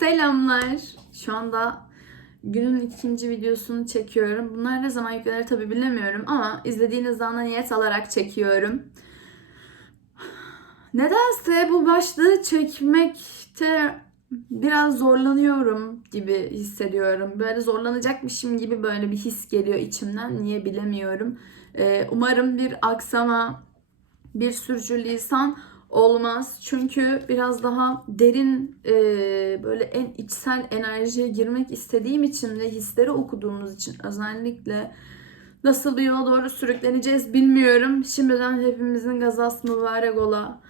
Selamlar. Şu anda günün ikinci videosunu çekiyorum. Bunlar ne zaman yüklenir tabi bilemiyorum ama izlediğiniz anda niyet alarak çekiyorum. Nedense bu başlığı çekmekte biraz zorlanıyorum gibi hissediyorum. Böyle zorlanacakmışım gibi böyle bir his geliyor içimden. Niye bilemiyorum. Ee, umarım bir aksama, bir sürçülisan olmaz. Çünkü biraz daha derin e, böyle en içsel enerjiye girmek istediğim için ve hisleri okuduğumuz için özellikle nasıl bir yola doğru sürükleneceğiz bilmiyorum. Şimdiden hepimizin gazası mübarek ola.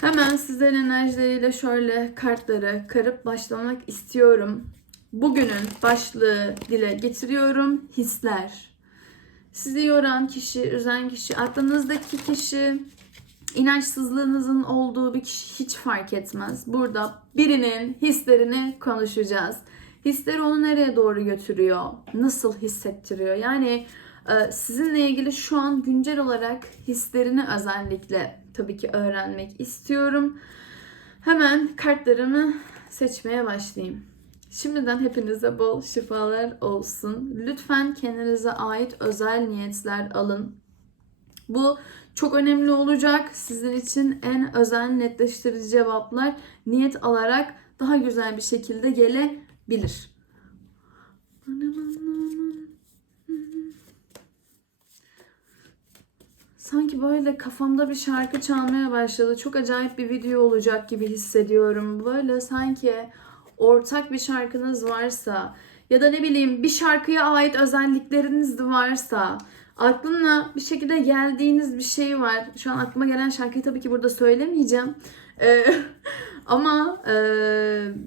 Hemen sizlerin enerjileriyle şöyle kartları karıp başlamak istiyorum. Bugünün başlığı dile getiriyorum. Hisler. Sizi yoran kişi, üzen kişi, aklınızdaki kişi, inançsızlığınızın olduğu bir kişi hiç fark etmez. Burada birinin hislerini konuşacağız. Hisleri onu nereye doğru götürüyor? Nasıl hissettiriyor? Yani e, sizinle ilgili şu an güncel olarak hislerini özellikle tabii ki öğrenmek istiyorum. Hemen kartlarımı seçmeye başlayayım. Şimdiden hepinize bol şifalar olsun. Lütfen kendinize ait özel niyetler alın. Bu çok önemli olacak. Sizin için en özel netleştirici cevaplar niyet alarak daha güzel bir şekilde gelebilir. Sanki böyle kafamda bir şarkı çalmaya başladı. Çok acayip bir video olacak gibi hissediyorum. Böyle sanki ortak bir şarkınız varsa ya da ne bileyim bir şarkıya ait özellikleriniz de varsa aklına bir şekilde geldiğiniz bir şey var. Şu an aklıma gelen şarkıyı tabii ki burada söylemeyeceğim. Ee, ama e,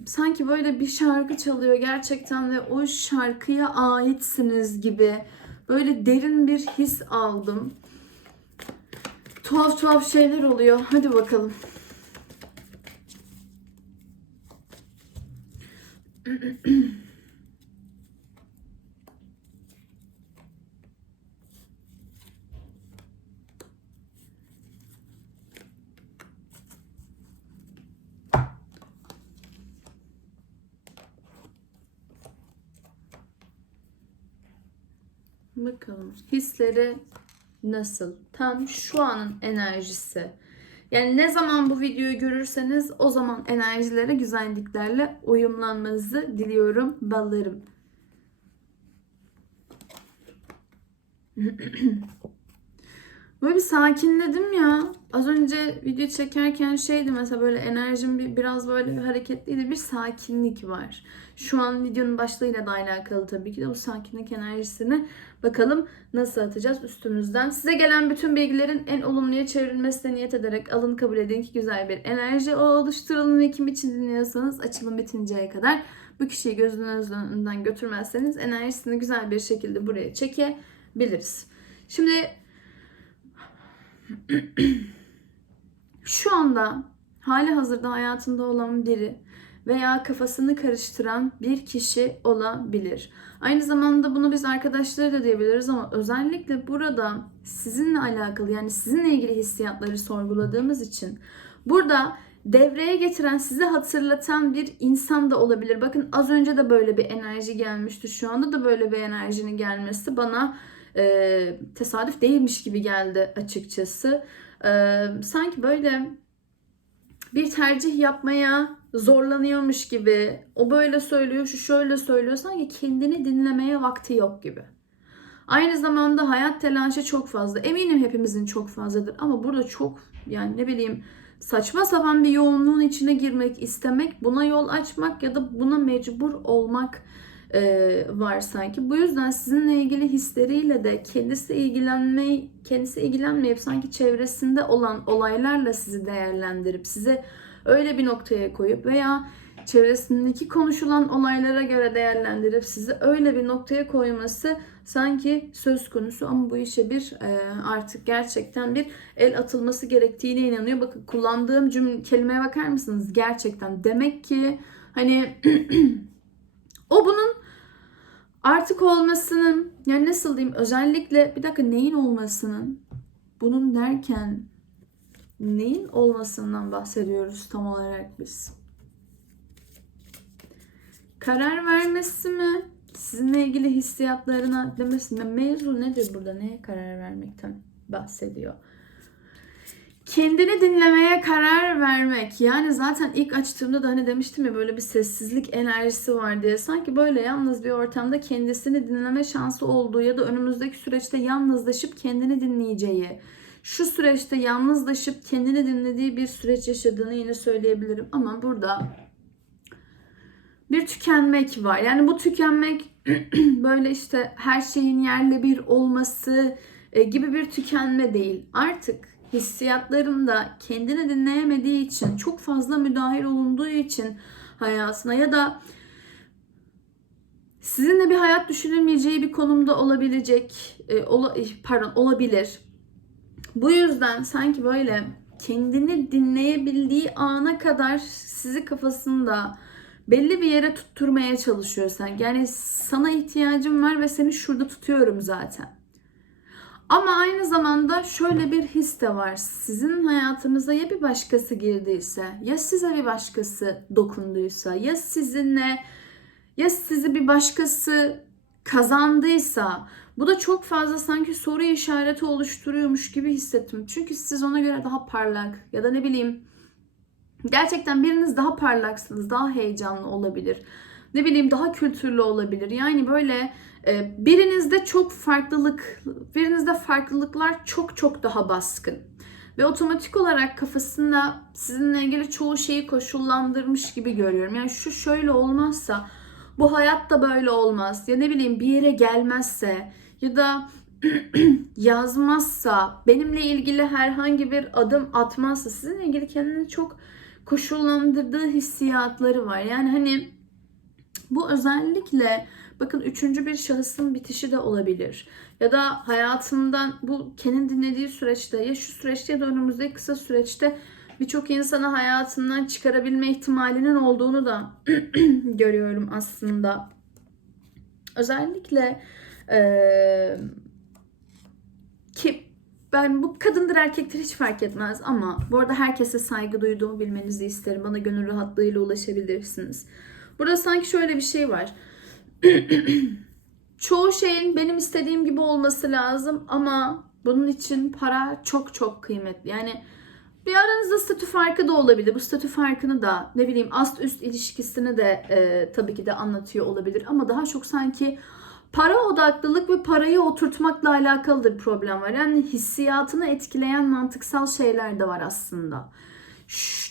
sanki böyle bir şarkı çalıyor gerçekten ve o şarkıya aitsiniz gibi böyle derin bir his aldım. Tuhaf tuhaf şeyler oluyor. Hadi bakalım. Bakalım hisleri nasıl? Tam şu anın enerjisi. Yani ne zaman bu videoyu görürseniz o zaman enerjilere güzelliklerle uyumlanmanızı diliyorum ballarım. Böyle bir sakinledim ya. Az önce video çekerken şeydi mesela böyle enerjim bir, biraz böyle bir hareketliydi. Bir sakinlik var. Şu an videonun başlığıyla da alakalı tabii ki de bu sakinlik enerjisini bakalım nasıl atacağız üstümüzden. Size gelen bütün bilgilerin en olumluya çevrilmesine niyet ederek alın kabul edin ki güzel bir enerji oluşturalım ve kim için dinliyorsanız açılım bitinceye kadar bu kişiyi gözünüzün önünden götürmezseniz enerjisini güzel bir şekilde buraya çekebiliriz. Şimdi şu anda hali hazırda hayatında olan biri veya kafasını karıştıran bir kişi olabilir. Aynı zamanda bunu biz arkadaşları da diyebiliriz ama özellikle burada sizinle alakalı yani sizinle ilgili hissiyatları sorguladığımız için burada devreye getiren, sizi hatırlatan bir insan da olabilir. Bakın az önce de böyle bir enerji gelmişti. Şu anda da böyle bir enerjinin gelmesi bana e, tesadüf değilmiş gibi geldi açıkçası. E, sanki böyle bir tercih yapmaya zorlanıyormuş gibi. O böyle söylüyor, şu şöyle söylüyor. Sanki kendini dinlemeye vakti yok gibi. Aynı zamanda hayat telaşı çok fazla. Eminim hepimizin çok fazladır ama burada çok yani ne bileyim saçma sapan bir yoğunluğun içine girmek istemek, buna yol açmak ya da buna mecbur olmak e, var sanki. Bu yüzden sizinle ilgili hisleriyle de kendisi ilgilenmeyi, kendisi ilgilenmeyip sanki çevresinde olan olaylarla sizi değerlendirip size öyle bir noktaya koyup veya çevresindeki konuşulan olaylara göre değerlendirip sizi öyle bir noktaya koyması sanki söz konusu ama bu işe bir e, artık gerçekten bir el atılması gerektiğine inanıyor. Bakın kullandığım cümle kelimeye bakar mısınız? Gerçekten demek ki hani o bunun artık olmasının yani nasıl diyeyim özellikle bir dakika neyin olmasının bunun derken neyin olmasından bahsediyoruz tam olarak biz. Karar vermesi mi? Sizinle ilgili hissiyatlarına demesi mi? Mevzu nedir burada? Neye karar vermekten bahsediyor? Kendini dinlemeye karar vermek. Yani zaten ilk açtığımda da hani demiştim ya böyle bir sessizlik enerjisi var diye. Sanki böyle yalnız bir ortamda kendisini dinleme şansı olduğu ya da önümüzdeki süreçte yalnızlaşıp kendini dinleyeceği, şu süreçte yalnızlaşıp kendini dinlediği bir süreç yaşadığını yine söyleyebilirim. Ama burada bir tükenmek var. Yani bu tükenmek böyle işte her şeyin yerle bir olması e, gibi bir tükenme değil. Artık hissiyatlarında kendini dinleyemediği için, çok fazla müdahil olunduğu için hayatına ya da sizinle bir hayat düşünemeyeceği bir konumda olabilecek, e, ola, pardon olabilir. Bu yüzden sanki böyle kendini dinleyebildiği ana kadar sizi kafasında belli bir yere tutturmaya çalışıyor sanki. Yani sana ihtiyacım var ve seni şurada tutuyorum zaten. Ama aynı zamanda şöyle bir his de var. Sizin hayatınıza ya bir başkası girdiyse, ya size bir başkası dokunduysa, ya sizinle ya sizi bir başkası kazandıysa bu da çok fazla sanki soru işareti oluşturuyormuş gibi hissettim. Çünkü siz ona göre daha parlak ya da ne bileyim gerçekten biriniz daha parlaksınız, daha heyecanlı olabilir. Ne bileyim daha kültürlü olabilir. Yani böyle e, birinizde çok farklılık, birinizde farklılıklar çok çok daha baskın. Ve otomatik olarak kafasında sizinle ilgili çoğu şeyi koşullandırmış gibi görüyorum. Yani şu şöyle olmazsa bu hayatta böyle olmaz. Ya ne bileyim bir yere gelmezse ya da yazmazsa, benimle ilgili herhangi bir adım atmazsa sizinle ilgili kendini çok koşullandırdığı hissiyatları var. Yani hani bu özellikle bakın üçüncü bir şahısın bitişi de olabilir. Ya da hayatından bu kendini dinlediği süreçte ya şu süreçte ya da önümüzdeki kısa süreçte birçok insanı hayatından çıkarabilme ihtimalinin olduğunu da görüyorum aslında. Özellikle ee, ki ben bu kadındır erkektir hiç fark etmez ama bu arada herkese saygı duyduğumu bilmenizi isterim. Bana gönül rahatlığıyla ulaşabilirsiniz. Burada sanki şöyle bir şey var. Çoğu şeyin benim istediğim gibi olması lazım ama bunun için para çok çok kıymetli. Yani bir aranızda statü farkı da olabilir. Bu statü farkını da ne bileyim ast üst ilişkisini de e, tabii ki de anlatıyor olabilir. Ama daha çok sanki para odaklılık ve parayı oturtmakla alakalı bir problem var. Yani hissiyatını etkileyen mantıksal şeyler de var aslında.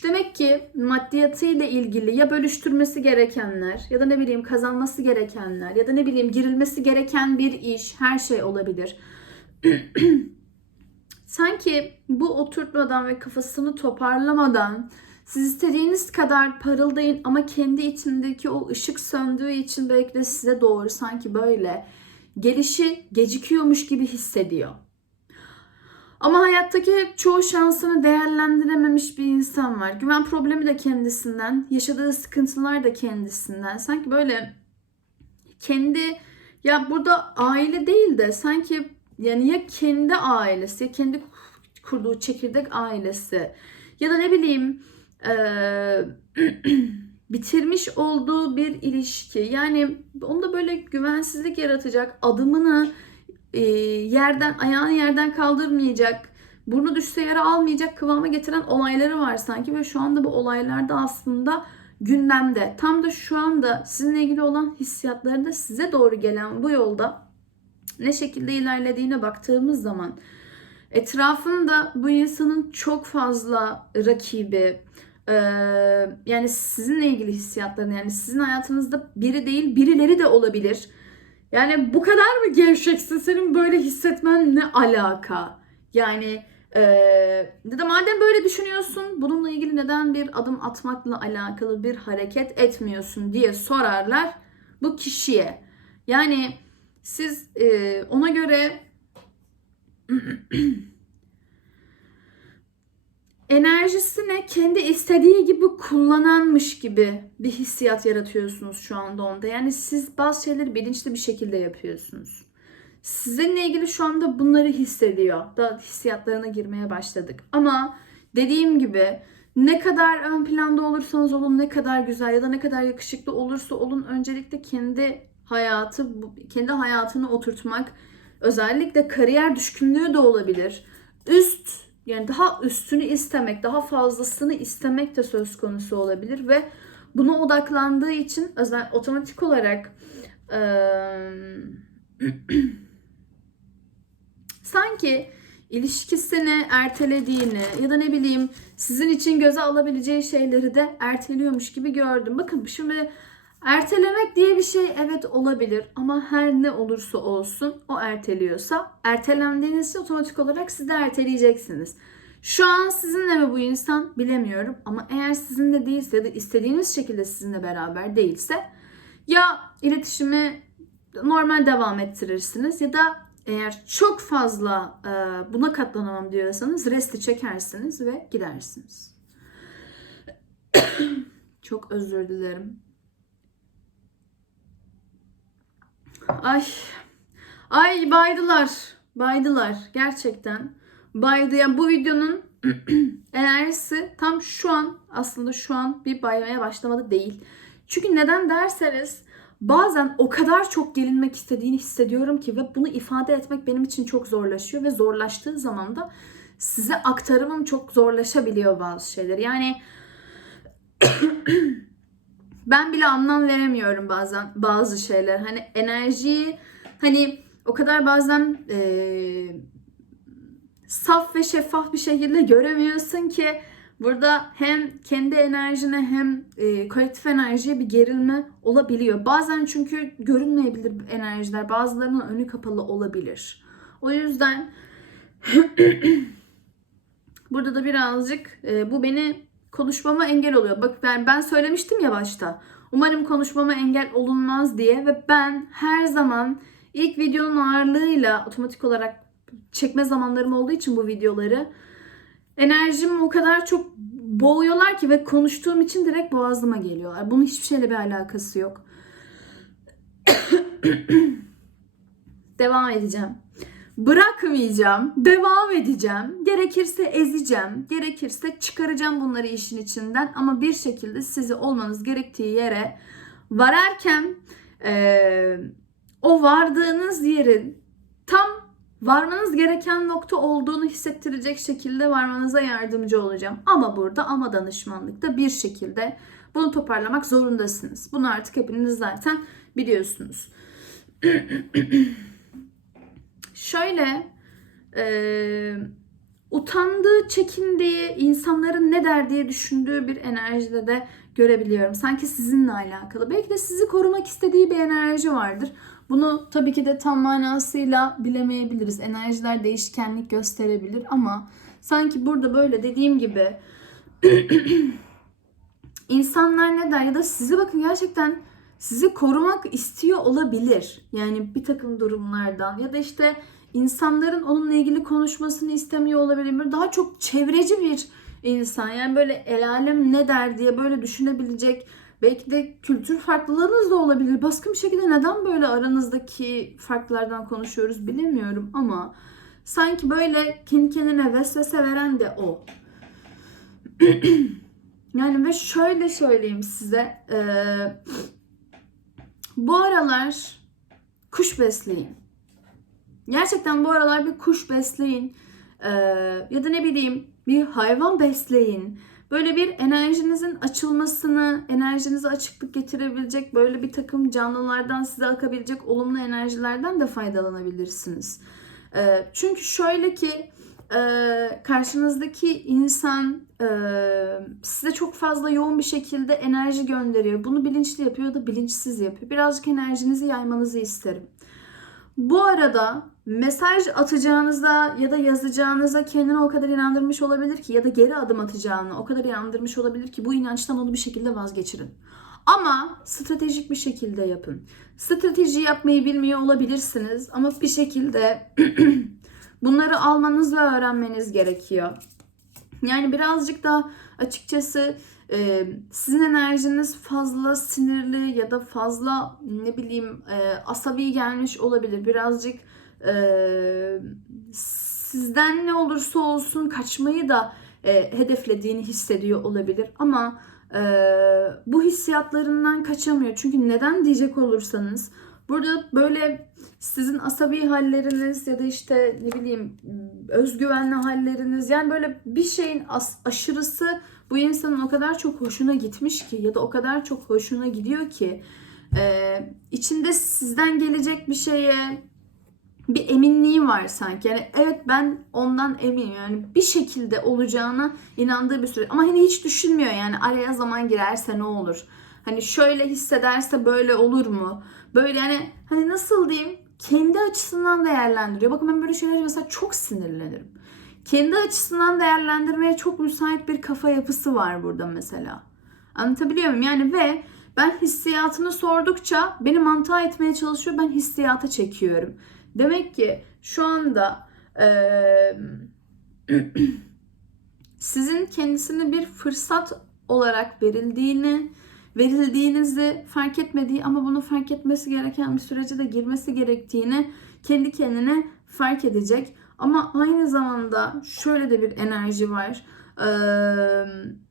Demek ki maddiyatıyla ilgili ya bölüştürmesi gerekenler ya da ne bileyim kazanması gerekenler ya da ne bileyim girilmesi gereken bir iş her şey olabilir. Sanki bu oturtmadan ve kafasını toparlamadan siz istediğiniz kadar parıldayın ama kendi içindeki o ışık söndüğü için belki de size doğru sanki böyle gelişi gecikiyormuş gibi hissediyor. Ama hayattaki çoğu şansını değerlendirememiş bir insan var. Güven problemi de kendisinden, yaşadığı sıkıntılar da kendisinden. Sanki böyle kendi ya burada aile değil de sanki yani ya kendi ailesi ya kendi kurduğu çekirdek ailesi ya da ne bileyim ee, bitirmiş olduğu bir ilişki. Yani onda böyle güvensizlik yaratacak, adımını e, yerden ayağını yerden kaldırmayacak, burnu düşse yere almayacak kıvama getiren olayları var sanki ve şu anda bu olaylarda aslında gündemde. Tam da şu anda sizinle ilgili olan hissiyatları da size doğru gelen bu yolda ne şekilde ilerlediğine baktığımız zaman etrafında bu insanın çok fazla rakibi, yani sizinle ilgili hissiyatlarını yani sizin hayatınızda biri değil birileri de olabilir yani bu kadar mı gevşeksin? Senin böyle hissetmen ne alaka? Yani e, de madem böyle düşünüyorsun bununla ilgili neden bir adım atmakla alakalı bir hareket etmiyorsun diye sorarlar bu kişiye. Yani siz e, ona göre enerjisini kendi istediği gibi kullananmış gibi bir hissiyat yaratıyorsunuz şu anda onda. Yani siz bazı şeyleri bilinçli bir şekilde yapıyorsunuz. Sizinle ilgili şu anda bunları hissediyor. Da hissiyatlarına girmeye başladık. Ama dediğim gibi ne kadar ön planda olursanız olun, ne kadar güzel ya da ne kadar yakışıklı olursa olun öncelikle kendi hayatı, kendi hayatını oturtmak, özellikle kariyer düşkünlüğü de olabilir. Üst yani daha üstünü istemek, daha fazlasını istemek de söz konusu olabilir ve buna odaklandığı için özel otomatik olarak eee, sanki ilişkisini ertelediğini ya da ne bileyim sizin için göze alabileceği şeyleri de erteliyormuş gibi gördüm. Bakın şimdi ertelemek diye bir şey evet olabilir ama her ne olursa olsun o erteliyorsa ertelendiğinizde otomatik olarak siz de erteleyeceksiniz. Şu an sizinle mi bu insan bilemiyorum ama eğer sizinle değilse ya da istediğiniz şekilde sizinle beraber değilse ya iletişimi normal devam ettirirsiniz ya da eğer çok fazla e, buna katlanamam diyorsanız resti çekersiniz ve gidersiniz. çok özür dilerim. Ay. Ay baydılar. Baydılar. Gerçekten. Baydı. Yani bu videonun enerjisi tam şu an aslında şu an bir baymaya başlamadı değil. Çünkü neden derseniz bazen o kadar çok gelinmek istediğini hissediyorum ki ve bunu ifade etmek benim için çok zorlaşıyor ve zorlaştığı zaman da size aktarımım çok zorlaşabiliyor bazı şeyler. Yani ben bile anlam veremiyorum bazen bazı şeyler. Hani enerjiyi hani o kadar bazen eee, saf ve şeffaf bir şekilde göremiyorsun ki burada hem kendi enerjine hem e, kolektif enerjiye bir gerilme olabiliyor. Bazen çünkü görünmeyebilir enerjiler. Bazılarının önü kapalı olabilir. O yüzden burada da birazcık e, bu beni konuşmama engel oluyor. Bak ben, ben söylemiştim ya başta. Umarım konuşmama engel olunmaz diye ve ben her zaman ilk videonun ağırlığıyla otomatik olarak çekme zamanlarım olduğu için bu videoları enerjimi o kadar çok boğuyorlar ki ve konuştuğum için direkt boğazıma geliyorlar. Bunun hiçbir şeyle bir alakası yok. Devam edeceğim. Bırakmayacağım. Devam edeceğim. Gerekirse ezeceğim. Gerekirse çıkaracağım bunları işin içinden. Ama bir şekilde sizi olmanız gerektiği yere vararken eee, o vardığınız yerin tam varmanız gereken nokta olduğunu hissettirecek şekilde varmanıza yardımcı olacağım. Ama burada ama danışmanlıkta bir şekilde bunu toparlamak zorundasınız. Bunu artık hepiniz zaten biliyorsunuz. Şöyle e, utandığı, çekindiği, insanların ne der diye düşündüğü bir enerjide de görebiliyorum. Sanki sizinle alakalı. Belki de sizi korumak istediği bir enerji vardır. Bunu tabii ki de tam manasıyla bilemeyebiliriz. Enerjiler değişkenlik gösterebilir ama sanki burada böyle dediğim gibi insanlar ne der ya da sizi bakın gerçekten sizi korumak istiyor olabilir. Yani bir takım durumlardan ya da işte insanların onunla ilgili konuşmasını istemiyor olabilir. Daha çok çevreci bir insan. Yani böyle el alem ne der diye böyle düşünebilecek Belki de kültür farklılığınız da olabilir. Baskın bir şekilde neden böyle aranızdaki farklardan konuşuyoruz bilemiyorum ama sanki böyle kendi kendine vesvese veren de o. yani ve şöyle söyleyeyim size. eee, bu aralar kuş besleyin. Gerçekten bu aralar bir kuş besleyin. Eee, ya da ne bileyim bir hayvan besleyin. Böyle bir enerjinizin açılmasını, enerjinize açıklık getirebilecek böyle bir takım canlılardan size akabilecek olumlu enerjilerden de faydalanabilirsiniz. Ee, çünkü şöyle ki e, karşınızdaki insan e, size çok fazla yoğun bir şekilde enerji gönderiyor. Bunu bilinçli yapıyor ya da bilinçsiz yapıyor. Birazcık enerjinizi yaymanızı isterim. Bu arada mesaj atacağınıza ya da yazacağınıza kendini o kadar inandırmış olabilir ki ya da geri adım atacağını o kadar inandırmış olabilir ki bu inançtan onu bir şekilde vazgeçirin. Ama stratejik bir şekilde yapın. Strateji yapmayı bilmiyor olabilirsiniz ama bir şekilde bunları almanız ve öğrenmeniz gerekiyor. Yani birazcık da açıkçası e, sizin enerjiniz fazla sinirli ya da fazla ne bileyim e, asabi gelmiş olabilir. Birazcık e, sizden ne olursa olsun kaçmayı da e, hedeflediğini hissediyor olabilir ama e, bu hissiyatlarından kaçamıyor. Çünkü neden diyecek olursanız burada böyle sizin asabi halleriniz ya da işte ne bileyim özgüvenli halleriniz yani böyle bir şeyin aşırısı bu insanın o kadar çok hoşuna gitmiş ki ya da o kadar çok hoşuna gidiyor ki e, içinde sizden gelecek bir şeye bir eminliği var sanki. Yani evet ben ondan eminim. Yani bir şekilde olacağına inandığı bir süre. Ama hani hiç düşünmüyor yani araya zaman girerse ne olur? Hani şöyle hissederse böyle olur mu? Böyle yani hani nasıl diyeyim? Kendi açısından değerlendiriyor. Bakın ben böyle şeyler mesela çok sinirlenirim. Kendi açısından değerlendirmeye çok müsait bir kafa yapısı var burada mesela. Anlatabiliyor muyum? Yani ve ben hissiyatını sordukça beni mantığa etmeye çalışıyor. Ben hissiyata çekiyorum. Demek ki şu anda eee, sizin kendisine bir fırsat olarak verildiğini, verildiğinizi fark etmediği ama bunu fark etmesi gereken bir sürece de girmesi gerektiğini kendi kendine fark edecek. Ama aynı zamanda şöyle de bir enerji var. Eee,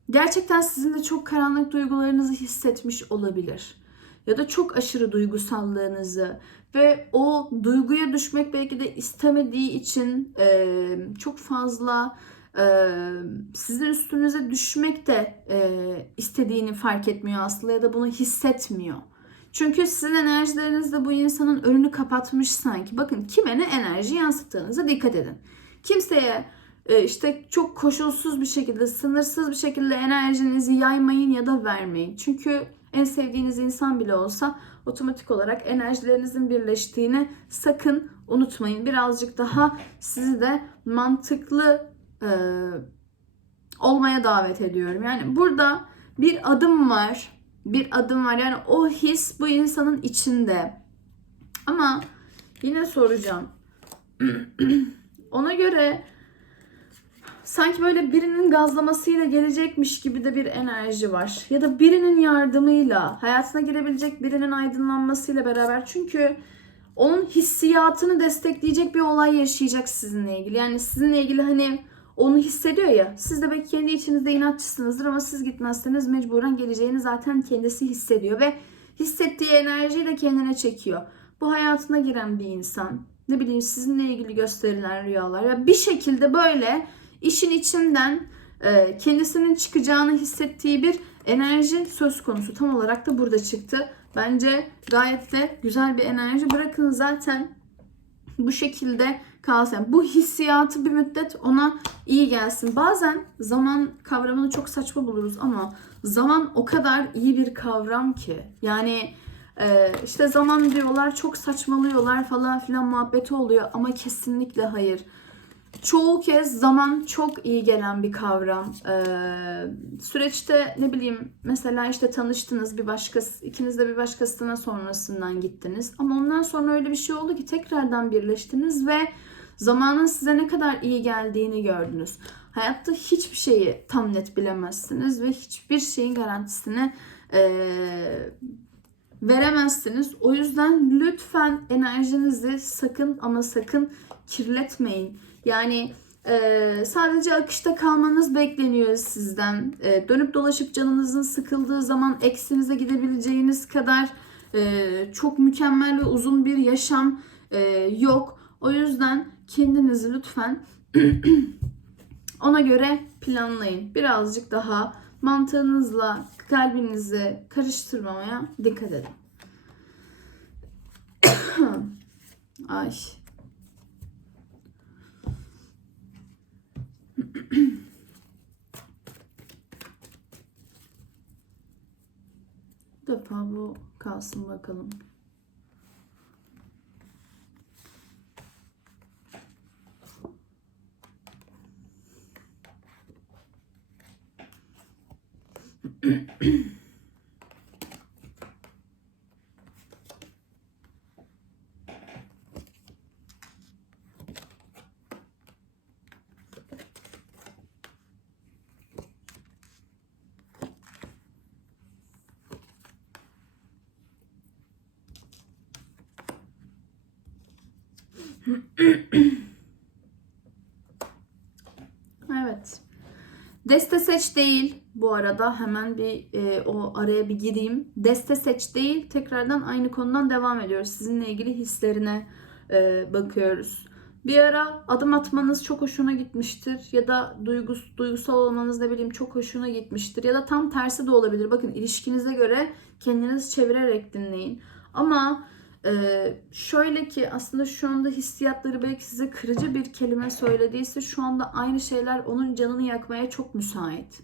gerçekten sizin de çok karanlık duygularınızı hissetmiş olabilir. Ya da çok aşırı duygusallığınızı ve o duyguya düşmek belki de istemediği için eee, çok fazla sizin üstünüze düşmek de istediğini fark etmiyor aslında ya da bunu hissetmiyor. Çünkü sizin enerjileriniz de bu insanın önünü kapatmış sanki. Bakın kime ne enerji yansıttığınıza dikkat edin. Kimseye işte çok koşulsuz bir şekilde, sınırsız bir şekilde enerjinizi yaymayın ya da vermeyin. Çünkü en sevdiğiniz insan bile olsa otomatik olarak enerjilerinizin birleştiğini sakın unutmayın. Birazcık daha sizi de mantıklı e, olmaya davet ediyorum. Yani burada bir adım var. Bir adım var. Yani o his bu insanın içinde. Ama yine soracağım. Ona göre sanki böyle birinin gazlamasıyla gelecekmiş gibi de bir enerji var. Ya da birinin yardımıyla, hayatına girebilecek birinin aydınlanmasıyla beraber. Çünkü onun hissiyatını destekleyecek bir olay yaşayacak sizinle ilgili. Yani sizinle ilgili hani onu hissediyor ya. Siz de belki kendi içinizde inatçısınızdır ama siz gitmezseniz mecburen geleceğini zaten kendisi hissediyor ve hissettiği enerjiyi de kendine çekiyor. Bu hayatına giren bir insan. Ne bileyim sizinle ilgili gösterilen rüyalar. Ya bir şekilde böyle işin içinden e, kendisinin çıkacağını hissettiği bir enerji söz konusu. Tam olarak da burada çıktı. Bence gayet de güzel bir enerji. Bırakın zaten bu şekilde kalsın. Bu hissiyatı bir müddet ona iyi gelsin. Bazen zaman kavramını çok saçma buluruz ama zaman o kadar iyi bir kavram ki. Yani e, işte zaman diyorlar çok saçmalıyorlar falan filan muhabbeti oluyor ama kesinlikle hayır. Çoğu kez zaman çok iyi gelen bir kavram. Ee, süreçte ne bileyim mesela işte tanıştınız bir başkası, ikiniz de bir başkasına sonrasından gittiniz. Ama ondan sonra öyle bir şey oldu ki tekrardan birleştiniz ve zamanın size ne kadar iyi geldiğini gördünüz. Hayatta hiçbir şeyi tam net bilemezsiniz ve hiçbir şeyin garantisini ee, veremezsiniz. O yüzden lütfen enerjinizi sakın ama sakın kirletmeyin. Yani e, sadece akışta kalmanız bekleniyor sizden. E, dönüp dolaşıp canınızın sıkıldığı zaman eksinize gidebileceğiniz kadar e, çok mükemmel ve uzun bir yaşam e, yok. O yüzden kendinizi lütfen ona göre planlayın. Birazcık daha mantığınızla kalbinizi karıştırmamaya dikkat edin. Ay. Defa bu kalsın bakalım. Evet. Deste seç değil bu arada hemen bir e, o araya bir gireyim. Deste seç değil tekrardan aynı konudan devam ediyoruz. Sizinle ilgili hislerine e, bakıyoruz. Bir ara adım atmanız çok hoşuna gitmiştir ya da duygus, duygusal olmanız ne bileyim çok hoşuna gitmiştir ya da tam tersi de olabilir. Bakın ilişkinize göre kendiniz çevirerek dinleyin. Ama e, şöyle ki aslında şu anda hissiyatları belki size kırıcı bir kelime söylediyse şu anda aynı şeyler onun canını yakmaya çok müsait.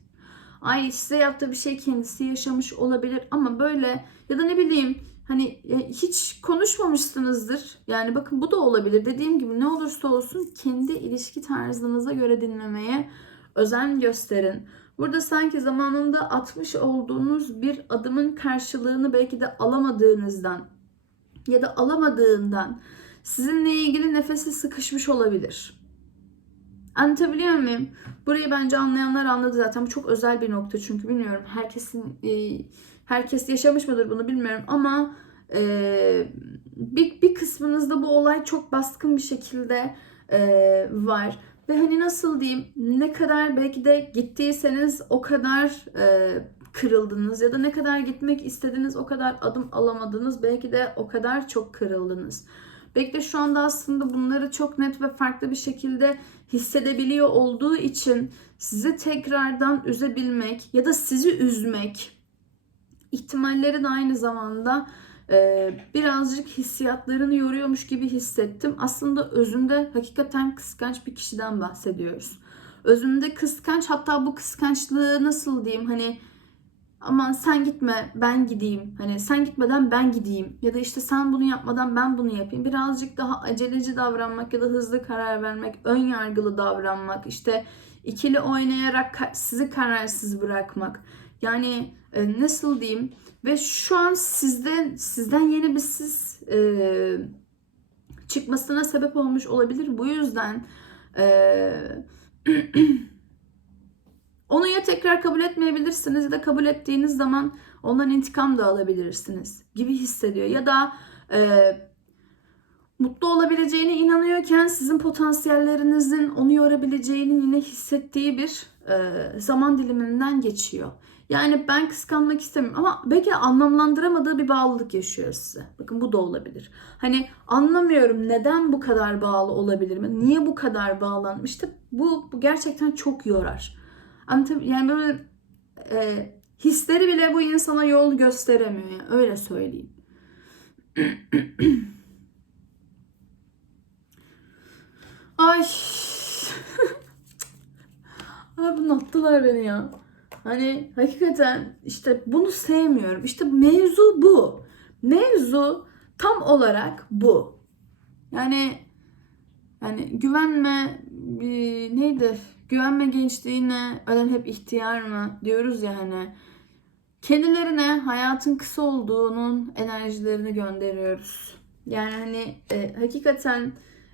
Ay size yaptığı bir şey kendisi yaşamış olabilir ama böyle ya da ne bileyim hani e, hiç konuşmamışsınızdır. Yani bakın bu da olabilir. Dediğim gibi ne olursa olsun kendi ilişki tarzınıza göre dinlemeye özen gösterin. Burada sanki zamanında atmış olduğunuz bir adımın karşılığını belki de alamadığınızdan ya da alamadığından sizinle ilgili nefesi sıkışmış olabilir. Anlatabiliyor muyum? Burayı bence anlayanlar anladı zaten. Bu çok özel bir nokta çünkü bilmiyorum. Herkesin e, herkes yaşamış mıdır bunu bilmiyorum ama e, bir, bir kısmınızda bu olay çok baskın bir şekilde e, var. Ve hani nasıl diyeyim ne kadar belki de gittiyseniz o kadar kırıldınız ya da ne kadar gitmek istediniz o kadar adım alamadınız belki de o kadar çok kırıldınız. Belki de şu anda aslında bunları çok net ve farklı bir şekilde hissedebiliyor olduğu için sizi tekrardan üzebilmek ya da sizi üzmek ihtimalleri de aynı zamanda e, birazcık hissiyatlarını yoruyormuş gibi hissettim. Aslında özünde hakikaten kıskanç bir kişiden bahsediyoruz. Özünde kıskanç hatta bu kıskançlığı nasıl diyeyim hani aman sen gitme ben gideyim. Hani sen gitmeden ben gideyim. Ya da işte sen bunu yapmadan ben bunu yapayım. Birazcık daha aceleci davranmak ya da hızlı karar vermek, ön yargılı davranmak, işte ikili oynayarak sizi kararsız bırakmak. Yani e, nasıl diyeyim? Ve şu an sizden sizden yeni bir siz e, çıkmasına sebep olmuş olabilir. Bu yüzden e, Onu ya tekrar kabul etmeyebilirsiniz ya da kabul ettiğiniz zaman ondan intikam da alabilirsiniz gibi hissediyor. Ya da e, mutlu olabileceğine inanıyorken sizin potansiyellerinizin onu yorabileceğini yine hissettiği bir e, zaman diliminden geçiyor. Yani ben kıskanmak istemiyorum ama belki anlamlandıramadığı bir bağlılık yaşıyor size. Bakın bu da olabilir. Hani anlamıyorum neden bu kadar bağlı olabilir mi? Niye bu kadar bağlanmış? İşte bu, bu gerçekten çok yorar. Anlatabiliyor Yani böyle e, hisleri bile bu insana yol gösteremiyor. Yani öyle söyleyeyim. Ay. Abi bunalttılar beni ya. Hani hakikaten işte bunu sevmiyorum. İşte mevzu bu. Mevzu tam olarak bu. Yani yani güvenme bir, neydi? Güvenme gençliğine ölen hep ihtiyar mı diyoruz ya hani. Kendilerine hayatın kısa olduğunun enerjilerini gönderiyoruz. Yani hani e, hakikaten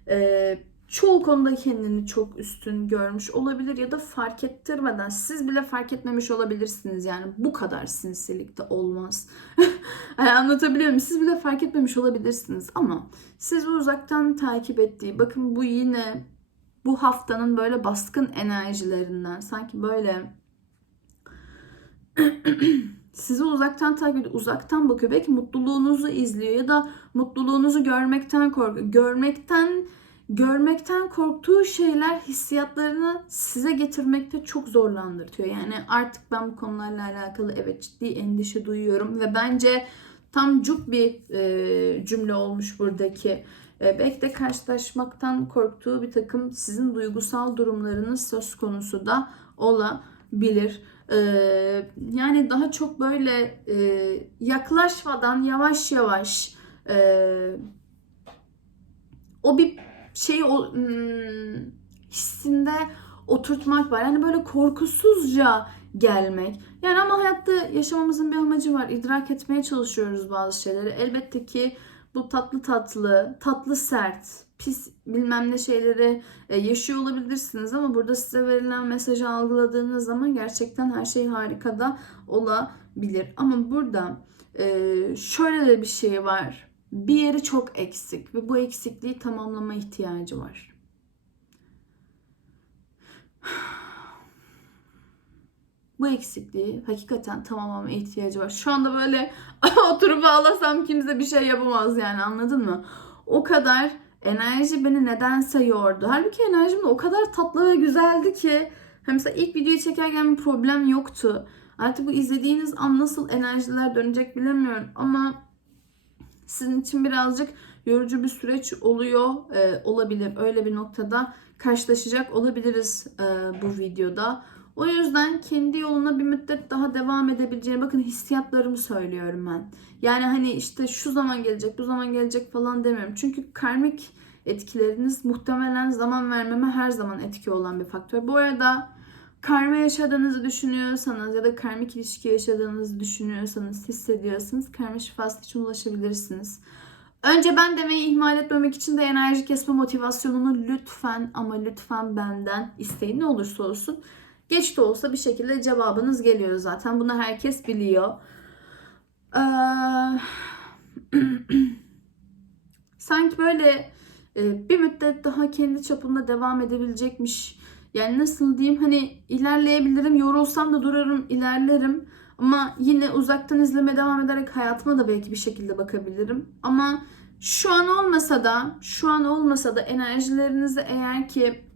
e, çoğu konuda kendini çok üstün görmüş olabilir ya da fark ettirmeden siz bile fark etmemiş olabilirsiniz yani bu kadar sinsilikte olmaz. anlatabiliyor muyum? Siz bile fark etmemiş olabilirsiniz ama siz uzaktan takip ettiği bakın bu yine bu haftanın böyle baskın enerjilerinden sanki böyle sizi uzaktan takip ediyor, uzaktan bakıyor. Belki mutluluğunuzu izliyor ya da mutluluğunuzu görmekten korkuyor. Görmekten görmekten korktuğu şeyler hissiyatlarını size getirmekte çok zorlandırtıyor. Yani artık ben bu konularla alakalı evet ciddi endişe duyuyorum ve bence tam cuk bir e, cümle olmuş buradaki. E, belki de karşılaşmaktan korktuğu bir takım sizin duygusal durumlarınız söz konusu da olabilir. E, yani daha çok böyle e, yaklaşmadan yavaş yavaş e, o bir şeyi o, hmm, hissinde oturtmak var. Yani böyle korkusuzca gelmek. Yani ama hayatta yaşamamızın bir amacı var. İdrak etmeye çalışıyoruz bazı şeyleri. Elbette ki bu tatlı tatlı, tatlı sert, pis bilmem ne şeyleri e, yaşıyor olabilirsiniz ama burada size verilen mesajı algıladığınız zaman gerçekten her şey harika da olabilir. Ama burada e, şöyle de bir şey var. Bir yeri çok eksik ve bu eksikliği tamamlama ihtiyacı var. Bu eksikliği hakikaten tamamlama ihtiyacı var. Şu anda böyle oturup ağlasam kimse bir şey yapamaz yani anladın mı? O kadar enerji beni nedense yordu. Halbuki enerjim de o kadar tatlı ve güzeldi ki. Hani mesela ilk videoyu çekerken bir problem yoktu. Artık bu izlediğiniz an nasıl enerjiler dönecek bilemiyorum ama sizin için birazcık yorucu bir süreç oluyor e, olabilir. Öyle bir noktada karşılaşacak olabiliriz e, bu videoda. O yüzden kendi yoluna bir müddet daha devam edebileceğim. Bakın hissiyatlarımı söylüyorum ben. Yani hani işte şu zaman gelecek, bu zaman gelecek falan demiyorum. Çünkü karmik etkileriniz muhtemelen zaman vermeme her zaman etki olan bir faktör. Bu arada karma yaşadığınızı düşünüyorsanız ya da karmik ilişki yaşadığınızı düşünüyorsanız, hissediyorsanız karma şifası için ulaşabilirsiniz. Önce ben demeyi ihmal etmemek için de enerji kesme motivasyonunu lütfen ama lütfen benden isteyin ne olursa olsun. Geç de olsa bir şekilde cevabınız geliyor zaten. Bunu herkes biliyor. Ee, sanki böyle e, bir müddet daha kendi çapında devam edebilecekmiş. Yani nasıl diyeyim hani ilerleyebilirim, yorulsam da durarım, ilerlerim. Ama yine uzaktan izleme devam ederek hayatıma da belki bir şekilde bakabilirim. Ama şu an olmasa da, şu an olmasa da enerjilerinizi eğer ki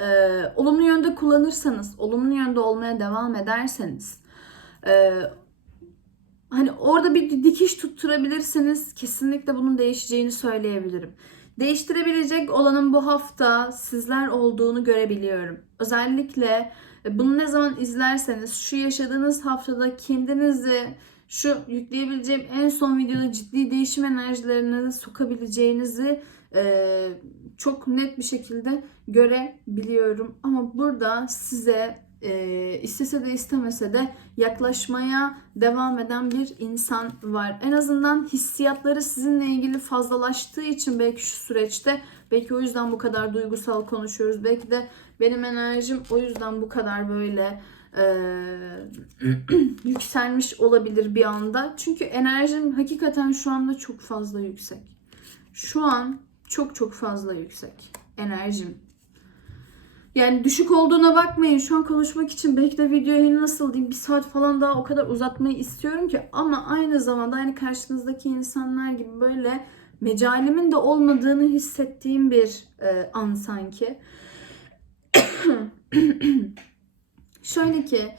e, olumlu yönde kullanırsanız, olumlu yönde olmaya devam ederseniz, e, hani orada bir dikiş tutturabilirseniz kesinlikle bunun değişeceğini söyleyebilirim. Değiştirebilecek olanın bu hafta sizler olduğunu görebiliyorum. Özellikle bunu ne zaman izlerseniz şu yaşadığınız haftada kendinizi şu yükleyebileceğim en son videoda ciddi değişim enerjilerine sokabileceğinizi çok net bir şekilde görebiliyorum. Ama burada size e, istese de istemese de yaklaşmaya devam eden bir insan var. En azından hissiyatları sizinle ilgili fazlalaştığı için belki şu süreçte belki o yüzden bu kadar duygusal konuşuyoruz. Belki de benim enerjim o yüzden bu kadar böyle e, yükselmiş olabilir bir anda. Çünkü enerjim hakikaten şu anda çok fazla yüksek. Şu an çok çok fazla yüksek enerjim. Yani düşük olduğuna bakmayın. Şu an konuşmak için belki de videoyu nasıl diyeyim bir saat falan daha o kadar uzatmayı istiyorum ki ama aynı zamanda hani karşınızdaki insanlar gibi böyle mecalimin de olmadığını hissettiğim bir e, an sanki. Şöyle ki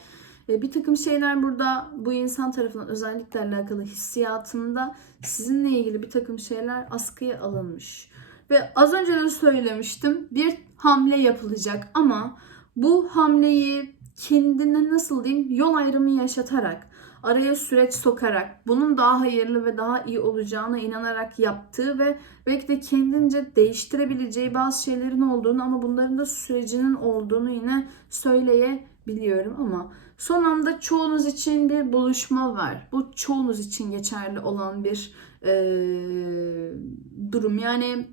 e, bir takım şeyler burada bu insan tarafından özellikle alakalı hissiyatında sizinle ilgili bir takım şeyler askıya alınmış. Ve az önce de söylemiştim bir hamle yapılacak ama bu hamleyi kendine nasıl diyeyim yol ayrımı yaşatarak araya süreç sokarak bunun daha hayırlı ve daha iyi olacağına inanarak yaptığı ve belki de kendince değiştirebileceği bazı şeylerin olduğunu ama bunların da sürecinin olduğunu yine söyleyebiliyorum ama son anda çoğunuz için bir buluşma var. Bu çoğunuz için geçerli olan bir e, durum. Yani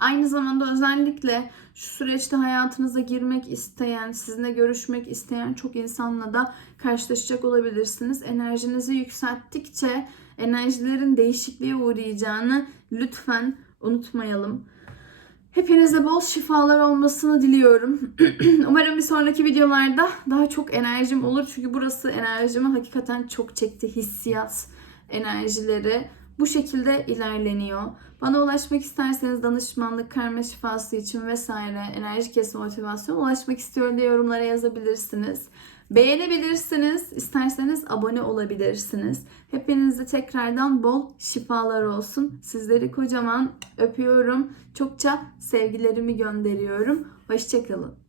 Aynı zamanda özellikle şu süreçte hayatınıza girmek isteyen, sizinle görüşmek isteyen çok insanla da karşılaşacak olabilirsiniz. Enerjinizi yükselttikçe enerjilerin değişikliğe uğrayacağını lütfen unutmayalım. Hepinize bol şifalar olmasını diliyorum. Umarım bir sonraki videolarda daha çok enerjim olur. Çünkü burası enerjimi hakikaten çok çekti. Hissiyat enerjileri bu şekilde ilerleniyor. Bana ulaşmak isterseniz danışmanlık, karma şifası için vesaire enerji kesme motivasyon ulaşmak istiyorum diye yorumlara yazabilirsiniz. Beğenebilirsiniz. isterseniz abone olabilirsiniz. Hepinize tekrardan bol şifalar olsun. Sizleri kocaman öpüyorum. Çokça sevgilerimi gönderiyorum. Hoşçakalın.